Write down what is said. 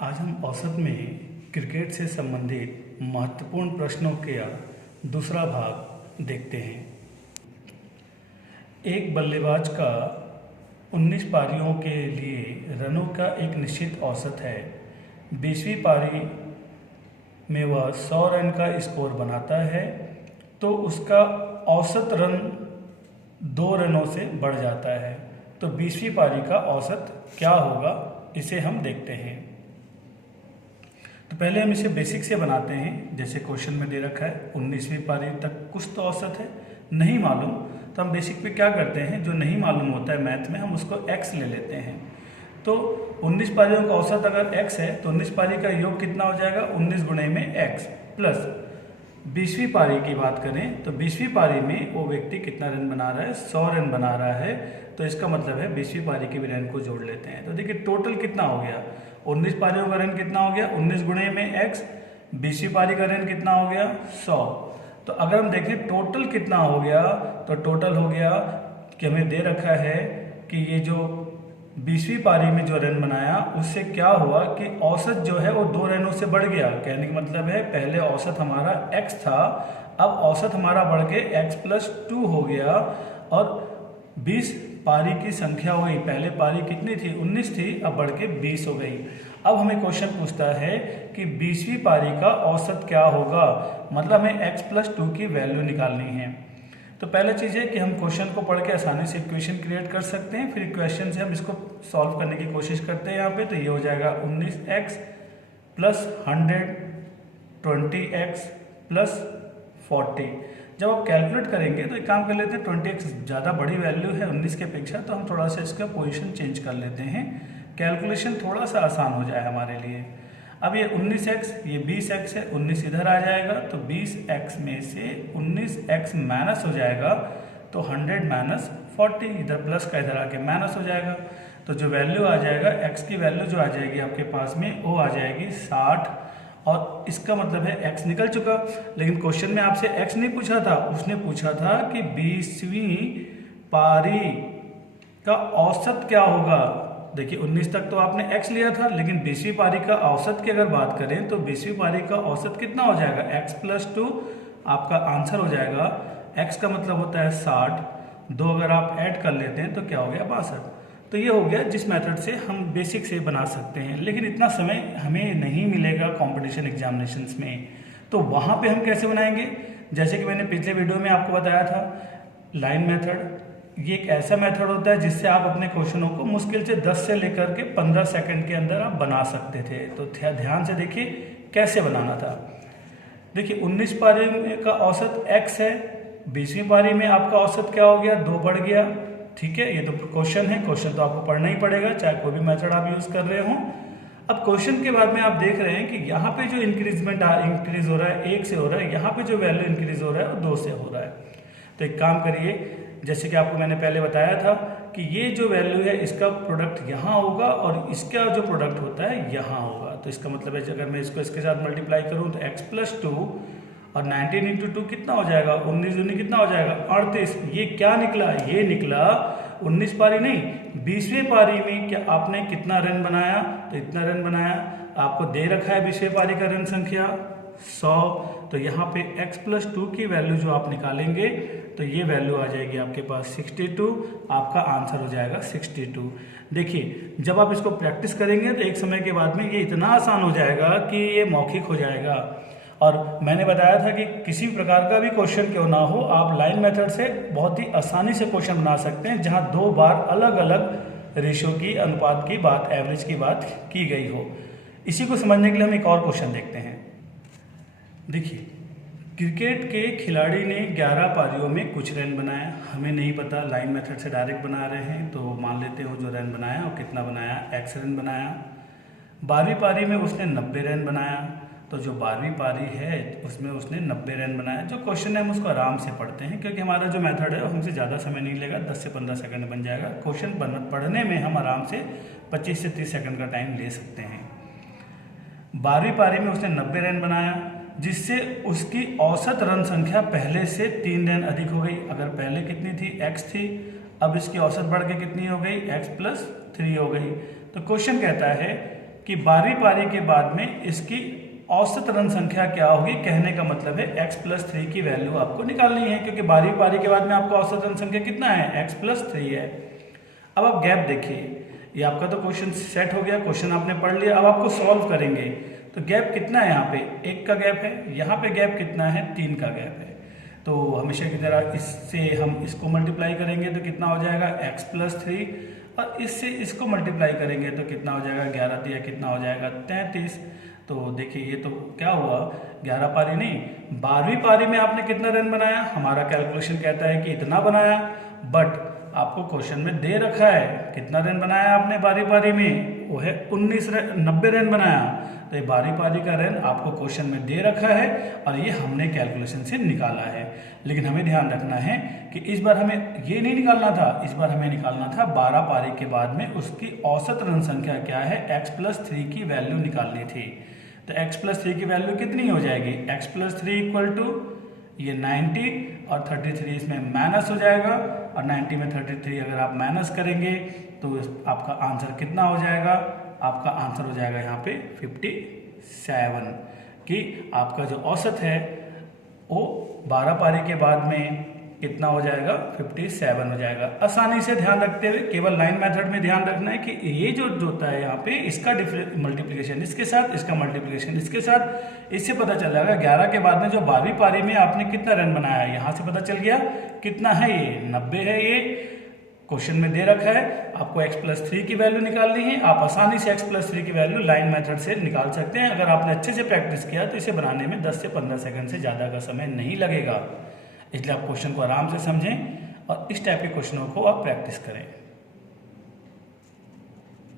आज हम औसत में क्रिकेट से संबंधित महत्वपूर्ण प्रश्नों का दूसरा भाग देखते हैं। एक बल्लेबाज का 19 पारियों के लिए रनों का एक निश्चित औसत है। 20वीं पारी में वह 100 रन का स्कोर बनाता है तो उसका औसत रन 2 रनों से बढ़ जाता है। तो 20वीं पारी का औसत क्या होगा, इसे हम देखते हैं। तो पहले हम इसे बेसिक से बनाते हैं। जैसे क्वेश्चन में दे रखा है 19वीं पारी तक कुछ तो औसत है, नहीं मालूम, तो हम बेसिक पे क्या करते हैं, जो नहीं मालूम होता है मैथ में हम उसको x ले लेते हैं। तो 19 पारियों का औसत अगर x है तो 19 पारी का योग कितना हो जाएगा, 19 गुणे में x प्लस 20वीं पारी की बात करें तो 20वीं पारी में वो व्यक्ति कितना रन बना रहा है, 100 रन बना रहा है। तो इसका मतलब है 20वीं पारी के भी रन को जोड़ लेते हैं। तो देखिए टोटल कितना हो गया, 19 पारियों का रन कितना हो गया, 19 गुणे में x, 20वीं पारी का रन कितना हो गया, 100। तो अगर हम देखें टोटल कितना हो गया, तो टोटल हो गया कि हमें दे रखा है कि ये जो 20वीं पारी में जो रन बनाया उससे क्या हुआ कि औसत जो है वो 2 रनों से बढ़ गया। कहने का मतलब है पहले औसत हमारा x था, अब औसत हमारा बढ़ के x+2 हो गया और 20 पारी की संख्या हो गई। पहले पारी कितनी थी, 19 थी, अब बढ़ के 20 हो गई। अब हमें क्वेश्चन पूछता है कि 20वीं पारी का औसत क्या होगा, मतलब हमें x+2 की वैल्यू निकालनी है। तो पहले चीज़ है कि हम क्वेश्चन को पढ़ के आसानी से इक्वेशन क्रिएट कर सकते हैं, फिर इक्वेशन से हम इसको सॉल्व करने की कोशिश करते हैं यहाँ पे। तो ये हो जाएगा 19x + 100 20x + 40। जब आप कैलकुलेट करेंगे तो एक काम कर लेते हैं, 20x ज़्यादा बड़ी वैल्यू है 19 के अपेक्षा, तो हम थोड़ा सा इसका पोजीशन चेंज कर लेते हैं, कैलकुलेशन थोड़ा सा आसान हो जाए हमारे लिए। अब ये 19x, ये 20x है, 19 इधर आ जाएगा तो 20x में से 19x माइनस हो जाएगा तो 100 - 40, इधर प्लस का इधर आके माइनस हो जाएगा। तो जो वैल्यू आ जाएगा, x की वैल्यू जो आ जाएगी आपके पास में वो आ जाएगी 60, और इसका मतलब है x निकल चुका। लेकिन क्वेश्चन में आपसे x नहीं पूछा था, उसने पूछा था कि 20वीं पारी का औसत क्या होगा। देखिए 19 तक तो आपने x लिया था, लेकिन 20वीं पारी का औसत की अगर बात करें तो 20वीं पारी का औसत कितना हो जाएगा, x+2 आपका आंसर हो जाएगा। x का मतलब होता है 60, 2 अगर आप ऐड कर लेते हैं तो क्या हो गया, 62। तो ये हो गया जिस मेथड से हम बेसिक से बना सकते हैं। लेकिन इतना समय हमें नहीं मिलेगा कंपटीशन एग्जामिनेशंस में, तो वहाँ पे हम कैसे बनाएंगे। जैसे कि मैंने पिछले वीडियो में आपको बताया था, लाइन मेथड, ये एक ऐसा मेथड होता है जिससे आप अपने क्वेश्चनों को मुश्किल से 10 से लेकर के 15 सेकंड के अंदर आप बना सकते थे। तो ध्यान से देखिए कैसे बनाना था। देखिए 19 पारी का औसत x है, 20वीं पारी में आपका औसत क्या हो गया, 2 बढ़ गया। ठीक है, ये तो क्वेश्चन है, क्वेश्चन तो आपको पढ़ना ही पड़ेगा चाहे कोई भी मेथड आप यूज कर रहे हो। अब क्वेश्चन के बाद में आप देख रहे हैं कि यहाँ पे जो इंक्रीज हो रहा है 1 से हो रहा है, यहाँ पे जो वैल्यू इंक्रीज हो रहा है वो 2 से हो रहा है। तो एक काम करिए, जैसे कि आपको मैंने पहले बताया था कि ये जो वैल्यू है इसका प्रोडक्ट यहाँ होगा और इसका जो प्रोडक्ट होता है यहाँ होगा। तो इसका मतलब है अगर मैं इसको इसके साथ मल्टीप्लाई करूँ तो x+2 और 19 × 2 कितना हो जाएगा, 19 दूनी कितना हो जाएगा, 38। ये क्या निकला, ये निकला 19 पारी नहीं, 20वीं पारी में क्या आपने कितना रन बनाया, तो इतना रन बनाया। आपको दे रखा है 20वीं पारी का रन संख्या 100, तो यहाँ पे x+2 की वैल्यू जो आप निकालेंगे तो ये वैल्यू आ जाएगी आपके पास 62, आपका आंसर हो जाएगा 62। देखिए जब आप इसको प्रैक्टिस करेंगे तो एक समय के बाद में ये इतना आसान हो जाएगा कि ये मौखिक हो जाएगा। और मैंने बताया था कि किसी भी प्रकार का भी क्वेश्चन क्यों ना हो, आप लाइन मेथड से बहुत ही आसानी से क्वेश्चन बना सकते हैं जहां 2 बार अलग अलग रेशियो की, अनुपात की बात, एवरेज की बात की गई हो। इसी को समझने के लिए हम एक और क्वेश्चन देखते हैं। देखिए क्रिकेट के खिलाड़ी ने 11 पारियों में कुछ रन बनाया, हमें नहीं पता, लाइन मेथड से डायरेक्ट बना रहे हैं, तो मान लेते हो जो रन बनाया और कितना बनाया, x रन बनाया। 12वीं पारी में उसने 90 रन बनाया, तो जो 12वीं पारी है उसमें उसने 90 रन बनाया। जो क्वेश्चन है हम उसको आराम से पढ़ते हैं क्योंकि हमारा जो मेथड है वो हमसे ज़्यादा समय नहीं लेगा, 10 से 15 सेकंड बन जाएगा। क्वेश्चन पढ़ने में हम आराम से 25 से 30 सेकंड का टाइम ले सकते हैं। 12वीं पारी में उसने 90 रन बनाया, जिससे उसकी औसत रन संख्या पहले से 3 रन अधिक हो गई। अगर पहले कितनी थी, x थी, अब इसकी औसत बढ़ के कितनी हो गई, x+3 हो गई। तो क्वेश्चन कहता है कि 12वीं पारी के बाद में इसकी औसत रन संख्या क्या होगी। कहने का मतलब है x+3 की वैल्यू आपको निकालनी है, क्योंकि 12वीं पारी के बाद में आपको औसत रन संख्या कितना है, x+3 है। अब आप गैप देखिए, ये आपका तो क्वेश्चन सेट हो गया, क्वेश्चन आपने पढ़ लिया। अब आपको सॉल्व करेंगे तो गैप कितना है, यहाँ पे 1 का गैप है, यहाँ पे गैप कितना है, 3 का गैप है। तो हमेशा की तरह इससे हम इसको मल्टीप्लाई करेंगे तो कितना हो जाएगा, x+3, और इससे इसको मल्टीप्लाई करेंगे तो कितना हो जाएगा, 11 दिया कितना हो जाएगा, 33। तो देखिए ये तो क्या हुआ, 11 पारी नहीं, 12वीं पारी में आपने कितना रन बनाया, हमारा कैलकुलेशन कहता है कि इतना बनाया, बट आपको क्वेश्चन में दे रखा है कितना रन बनाया आपने 12वीं पारी में, वो है 90 रन बनाया। तो ये 12वीं पारी का रन आपको क्वेश्चन में दे रखा है और ये हमने कैलकुलेशन से निकाला है। लेकिन हमें ध्यान रखना है कि इस बार हमें ये नहीं निकालना था, इस बार हमें निकालना था 12 पारी के बाद में उसकी औसत रन संख्या क्या है, x+3 की वैल्यू निकालनी थी। तो x+3 की वैल्यू कितनी हो जाएगी, x+3 इक्वल टू ये 90 और 33 इसमें माइनस हो जाएगा, और 90 में 33 अगर आप माइनस करेंगे तो आपका आंसर कितना हो जाएगा, आपका आंसर हो जाएगा यहाँ पे 57, कि आपका जो औसत है वो 12 पारी के बाद में कितना हो जाएगा, 57 हो जाएगा। आसानी से ध्यान रखते हुए केवल लाइन मेथड में ध्यान रखना है कि ये जो होता है यहाँ पे इसका मल्टीप्लिकेशन इसके साथ, इसका मल्टीप्लिकेशन इसके साथ, इससे पता चल जाएगा 11 के बाद में जो 12वीं पारी में आपने कितना रन बनाया है, यहाँ से पता चल गया कितना है, ये 90 है। ये क्वेश्चन में दे रखा है, आपको x+3 की वैल्यू निकालनी है। आप आसानी से x+3 की वैल्यू लाइन मेथड से निकाल सकते हैं। अगर आपने अच्छे से प्रैक्टिस किया तो इसे बनाने में 10 से 15 सेकंड से ज़्यादा का समय नहीं लगेगा। इसलिए आप क्वेश्चन को आराम से समझें और इस टाइप के क्वेश्चनों को आप प्रैक्टिस करें।